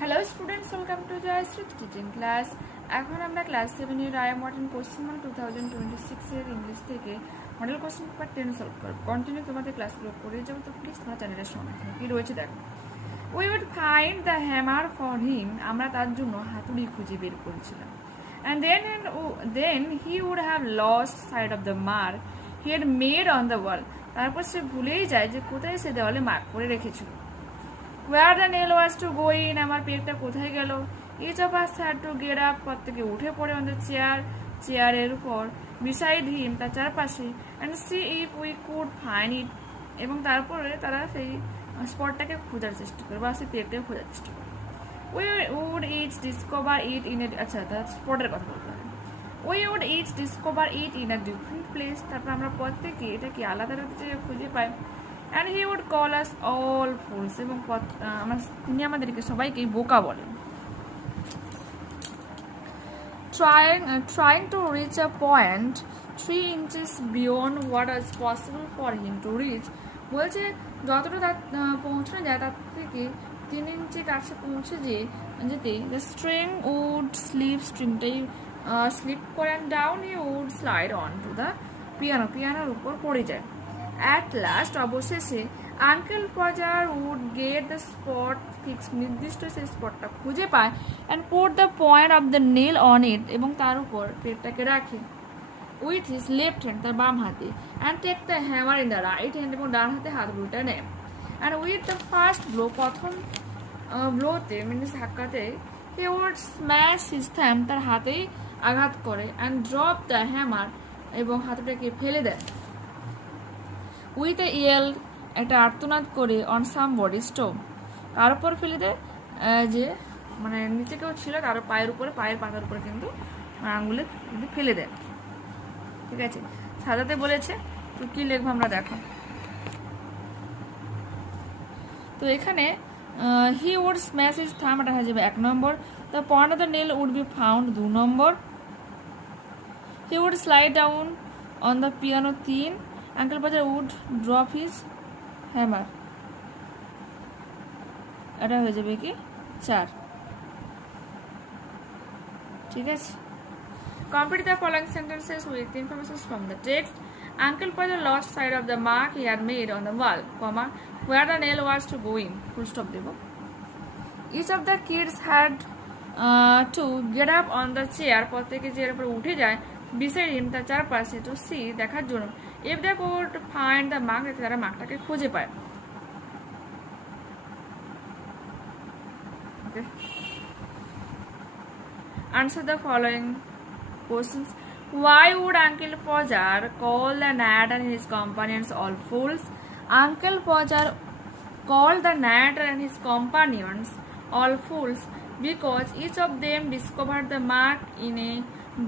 Hello students, welcome to Jayashree teaching class. এখন আমরা class 7 এর আই মডার্ন কোশ্চেন 2026 এর ইংলিশ থেকে মডেল কোশ্চেন পেপার 10 সলভ করব। কন্টিনিউ তোমাদের ক্লাসগুলো করে যাবো, তো প্লিজ তোমার চ্যানেলের সঙ্গে থাকো। কি রয়েছে দেখো। We would find the hammer for him, আমরা তার জন্য হাতুড়ি খুঁজে বের করেছিলাম। And then he would have lost side of the mark he had made on the wall, তারপর সে ভুলেই যায় যে কোথায় সে দেওয়ালে মার্ক করে রেখেছিল। Where the nail was to go in, আমার পেটটা কোথায় গেল। Each of us had to get up, প্রত্যেকে উঠে পড়ে on the চেয়ারের উপর, beside him, তার চারপাশে, and see if we could find it, এবং তারপরে তারা সেই স্পটটাকে খোঁজার চেষ্টা করে বা সেই পেটটাকে খোঁজার চেষ্টা করে। We would each discover it in a, আচ্ছা তার স্পটের কথা বলতে হবে। We would each discover it in a different place, তারপর আমরা প্রত্যেকে এটাকে আলাদা আলাদা জায়গায় খুঁজে পাই। And he would call us all fools, এবং তিনি আমাদেরকে সবাইকে বোকা বলেন। Trying to reach a point 3 inches beyond what is possible for him to reach, বলছে যতটা পৌঁছানো যায় তার থেকে 3 ইঞ্চি কাছে পৌঁছে যেতে the string would slip, স্ট্রিংটাই স্লিপ করে, and down he would slide on to the পিয়ানোর উপর পড়ে যায়। At last, অবশেষে uncle Podger would get the spot fix, নির্দিষ্ট সেই স্পটটা খুঁজে পায়, and put the point of the nail on it, এবং তার উপর পেটটাকে রাখে, উইথ হিজ লেফট হ্যান্ড, তার বাম হাতে, and take the hammer in the right hand, এবং ডান হাতে হাতগুলোটা নেয়। And with the first blow, প্রথম ব্লোতে মিনস ধাক্কাতে, he would smash his thumb, তার হাতেই আঘাত করে, অ্যান্ড ড্রপ দ্য হ্যামার, এবং হাতটাকে ফেলে দেয়। উইথ এ ইয়েল, একটা আর্তনাদ করে, অন সাম বডি স্টোভ, তার উপর ফেলে দেয়, যে মানে নিচে কেউ ছিল তার পায়ের উপরে, পায়ের পাতার উপরে কিন্তু আঙুলে কিন্তু ফেলে দেয়। ঠিক আছে, সাজাতে বলেছে, তো কি লিখবো আমরা দেখো। তো এখানে হি উড স্ম্যাশ হিজ থাম, এটা হয়ে যাবে 1 নম্বর। The point of the nail would be found 2 নম্বর। He would slide down on the piano 3। Uncle Podger would drop his hammer, এটা হয়ে যাবে কি 4। ঠিক আছে, complete the following sentences with information from the text. Uncle Podger lost side of the mark he had made on the wall, comma, where the nail was to go in, full stop দেব। Each of the kids had to get up on the chair, প্রত্যেকে চেয়ারের উপর উঠে যায়, beside him, তার চারপাশে, to see, দেখার জন্য, if they could find the mark, তারা মার্কটাকে খুঁজে পায়। Okay. Answer the following questions. Why would Uncle Pojar call the Nat and his companions all fools? Uncle Pojar called the Nat and his companions all fools because each of them discovered the mark in a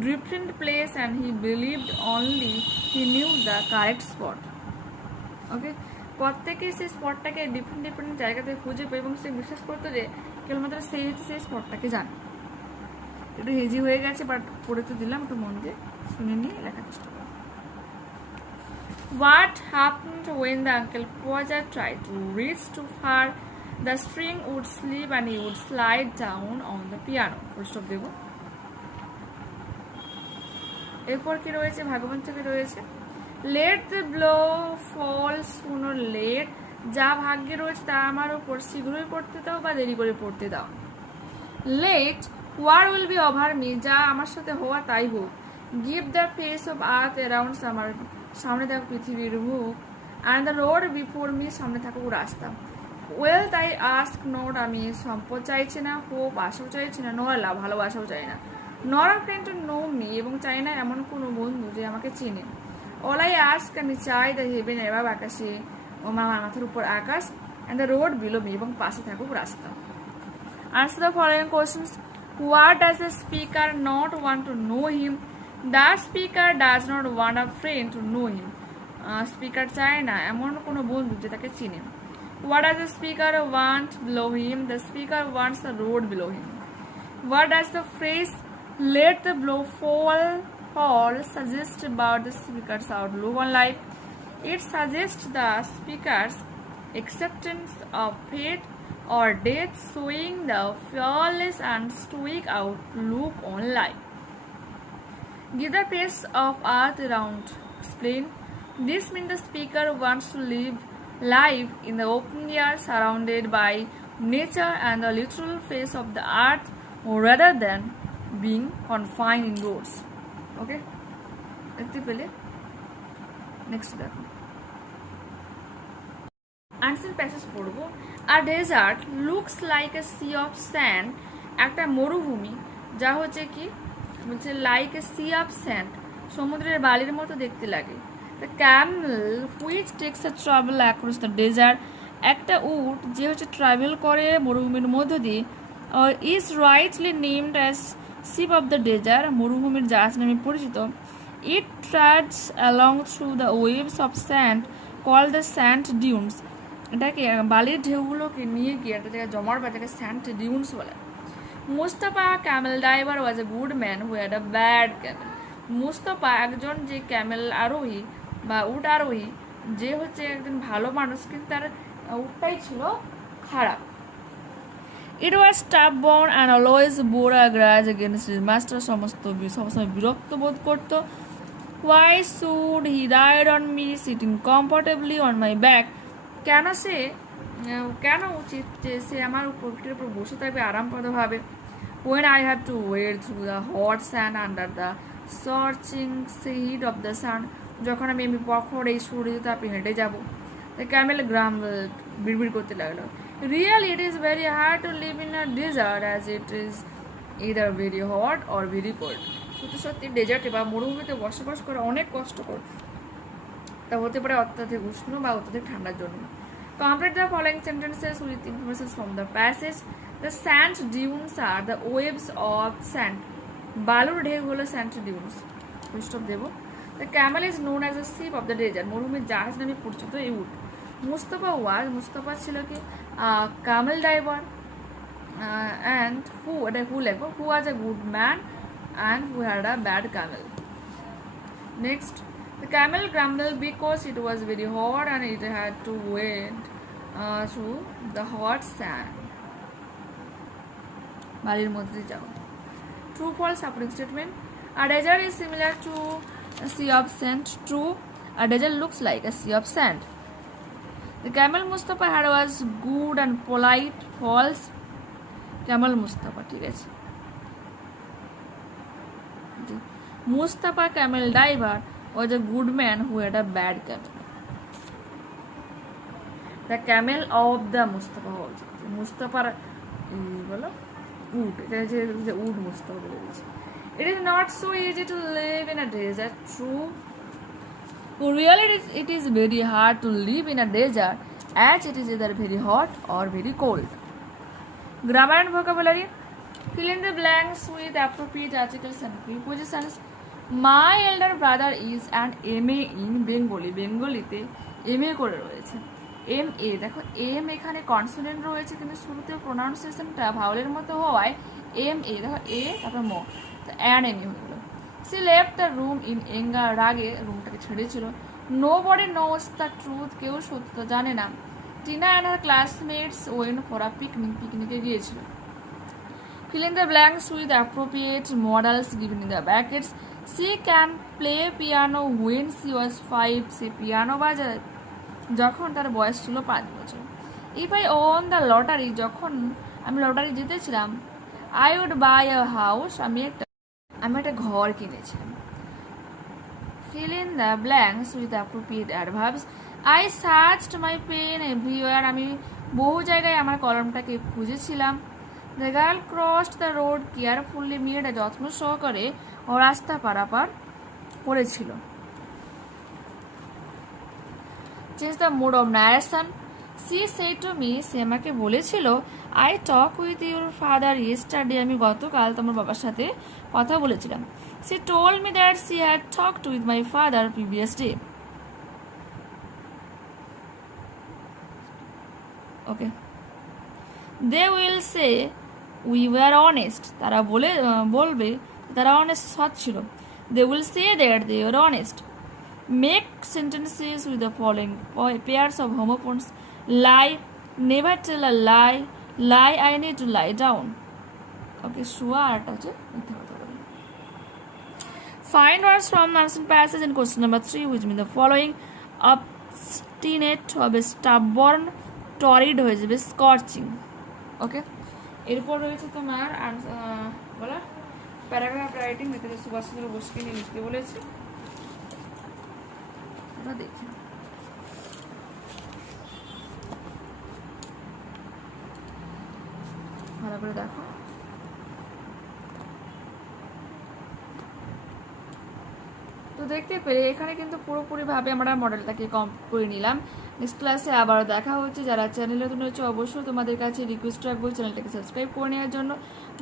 different place, and he believed only he knew the correct spot. Okay, প্রত্যেকে সেই স্পটটাকে different জায়গাতে খুঁজে পেয়ে, এবং সে বিশ্বাস করতো যে কেবলমাত্র সেই স্পটটাকে জানে। একটু হেজি হয়ে গেছে, বাট পড়ে তো দিলাম, একটু মন দিয়ে শুনে নিয়ে লেখার চেষ্টা করো। What happened when the Uncle Pojar tried to reach too far? The string would slip and he would slide down on the piano. Full stop দেব। এরপর কি রয়েছে, ভাগবন থেকে রয়েছে, let the blow fall sooner late, যা ভাগ্যে রয়েছে তা আমার উপর শীঘ্রই পড়তে দাও বা দেরি করে পড়তে দাও। Let what will be over me, যা আমার সাথে হওয়া তাই হোক। Give the face of earth around, আমার সামনে থাকুক পৃথিবীর মুখ, and the road before me, সামনে থাকুক রাস্তা। Wealth I ask not, আমি সম্পদ চাইছি না, হোপ আশাও চাইছি না, নর লাভ ভালোবাসাও চাই না, nor a friend to know me, এবং চাই না এমন কোনো বন্ধু যে আমাকে চেনে। All I ask, আমি চাই the heaven above, আকাশে ও আমার মাথার উপর আকাশ, and the road below me, এবং পাশে থাকুক রাস্তা। Answer the following questions. What does the speaker not want to know him? The speaker does not want a friend to know him. Speaker চায় না এমন কোনো বন্ধু যে তাকে চিনে। What does the speaker want below him? The speaker wants the road below him. What does the phrase let the blow fall suggest about the speaker's outlook on life? It suggests the speaker's acceptance of fate or death, showing the fearless and stoic outlook on life. Give the pace of earth around. Explain. This means the speaker wants to live life in the open air, surrounded by nature and the literal face of the earth, rather than being confined indoors. Okay? দেখতে পেলে next দেখো unseen passage পড়বো। আর desert looks like a sea of sand, একটা মরুভূমি যা হচ্ছে কি বলছে like a sea of sand, সমুদ্রের বালির মতো দেখতে লাগে। The camel which takes a travel across the desert, একটা উট যে হচ্ছে ট্রাভেল করে মরুভূমির মধ্য দিয়ে, is rightly named as ship of the desert, মরুভূমির জাহাজ নামে পরিচিত। It trudges along through the waves of sand call the sand dunes, এটাকে বালির ঢেউগুলোকে নিয়ে গিয়ে একটা জায়গায় জমার বা তাকে স্যান্ড ডিউনস বলে। Mustafa Camel driver was a good man who had a bad Camel, Mustafa একজন যে ক্যামেল আরোহী বা উট আরোহী যে হচ্ছে একজন ভালো মানুষ, কিন্তু তার উটটাই ছিল খারাপ। It was stubborn and always bore a grudge against his master, সবসময় বিরক্ত বোধ করতো। Why should he ride on me sitting comfortably on my back, কেন উচিত যে সে আমার পিঠের উপর বসে থাকবে আরামপ্রদভাবে। When I have to wade through the hot sand under the scorching heat of the sun, যখন আমি প্রখর এই সূর্য তাপে হেঁটে যাবো। দ্য ক্যামেল গ্রাম্বলড, বিড়বিড় করতে লাগলো। Real it is very hard to live in a desert as it is either very hot or very cold, সত্যি সত্যি ডেজার্টে বা মরুভূমিতে বসবাস করা অনেক কষ্টকর, তা হতে পারে অত্যাধিক উষ্ণ বা অত্যাধিক ঠান্ডার জন্য। Complete the following sentences with information from the passage. The sand dunes are the waves of sand. বালুর ঢেউ হলো sand dunes. Stop Dev. The camel is known as a ship of the desert. মরুভূমির জাহাজ নামে পরিচিত এই উট। মুস্তাফা ছিল কি camel driver and who was a good man and who had a bad camel. Next. The camel grumbled because it was very hot and it had to wade through the hot sand. বালির মধ্যে যাও। True false supporting statement. A desert is similar to a sea of sand. True. A desert looks like a sea of sand. The camel Mustafa had was good and polite. False. Camel Mustafa, ঠিক আছে। Mustafa camel driver was a good man who had a bad camel. The camel of the Mustafa also. Mustafa বলো উট, এটা যে উট মুস্তাফা বলে দিয়েছে। It is not so easy to live in a desert. True. Really it is very hard to live in a desert as it is either very hot or very cold. Grammar and vocabulary. Fill in the blanks with appropriate articles and prepositions. My elder brother is an MA in Bengali. বেঙ্গলিতে MA করে রয়েছে। MA দেখো M এখানে consonant রয়েছে কিন্তু শুরুতে প্রোনাউন্সিয়েশনটা ভাওয়েলের মতো হওয়ায় MA দেখো A তারপর ম, তো অ্যান MA হয়ে গেল। She left the room in anger, রাগে রুমটাকে ছেড়েছিল। Nobody knows the truth, কেউ সত্য জানে না। Tina and her classmates went for a পিকনিকে গিয়েছিল। Fill in the blanks with appropriate models given in the brackets. She can play piano when she was 5. Say piano বাজায় যখন তার বয়স ছিল 5 বছর। If I won the lottery, যখন আমি lottery জিতেছিলাম, I would buy a house, আমি একটা ঘর কিনেছিলাম। Fill in the blanks with appropriate adverbs. I searched my pen everywhere, আমি বহু জায়গায় আমার কলমটাকে খুঁজেছিলাম। The girl crossed the road carefully, মেয়েটা যত্ন সহকারে ও রাস্তা পারাপার করেছিল। Change the mode of narration. She said to me, সে আমাকে বলেছিল, I talked with your father yesterday, আমি গতকাল তোমার বাবার সাথে কথা বলেছিলাম। She told me that she had talked with my father previous day. Okay. They will say we were honest. তারা বলবে তারা honest সৎ ছিল। They will say that they were honest. Make sentences with the following pairs of homophones. Lie, never tell a lie, lie I need to lie down. Okay, শোয়া আর একটা হচ্ছে মিথ্যা কথা বলা। Find words from the answer passage in question number 3 which mean the following. Obstinate হবে stubborn, torrid হয়ে যাবে scorching। ওকে, এরপর রয়েছে তোমার বলা প্যারাগ্রাফ রাইটিং, এতে সুভাষচন্দ্র বোসকে নিয়ে লিখতে বলেছে। ওটা দেখি, ভালো করে দেখো। তো দেখতে পেলে এখানে কিন্তু পুরোপুরিভাবে আমরা মডেলটাকে কমপ্লিট করে নিলাম। নেক্সট ক্লাসে আবার দেখা হচ্ছে। যারা চ্যানেলে নতুন হচ্ছে অবশ্যই তোমাদের কাছে রিকোয়েস্ট রাখবো চ্যানেলটাকে সাবস্ক্রাইব করে নেওয়ার জন্য,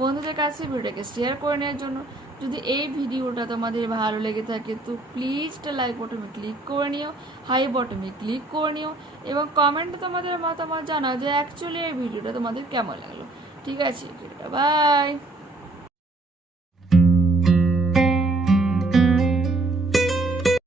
বন্ধুদের কাছে ভিডিওটাকে শেয়ার করে নেওয়ার জন্য। যদি এই ভিডিওটা তোমাদের ভালো লেগে থাকে তো প্লিজ একটা লাইক বটনে ক্লিক করে নিও, হাই বটনে ক্লিক করে নিও এবং কমেন্টে তোমাদের মতামত জানাও যে অ্যাকচুয়ালি এই ভিডিওটা তোমাদের কেমন লাগলো। ঠিক আছে, বাই।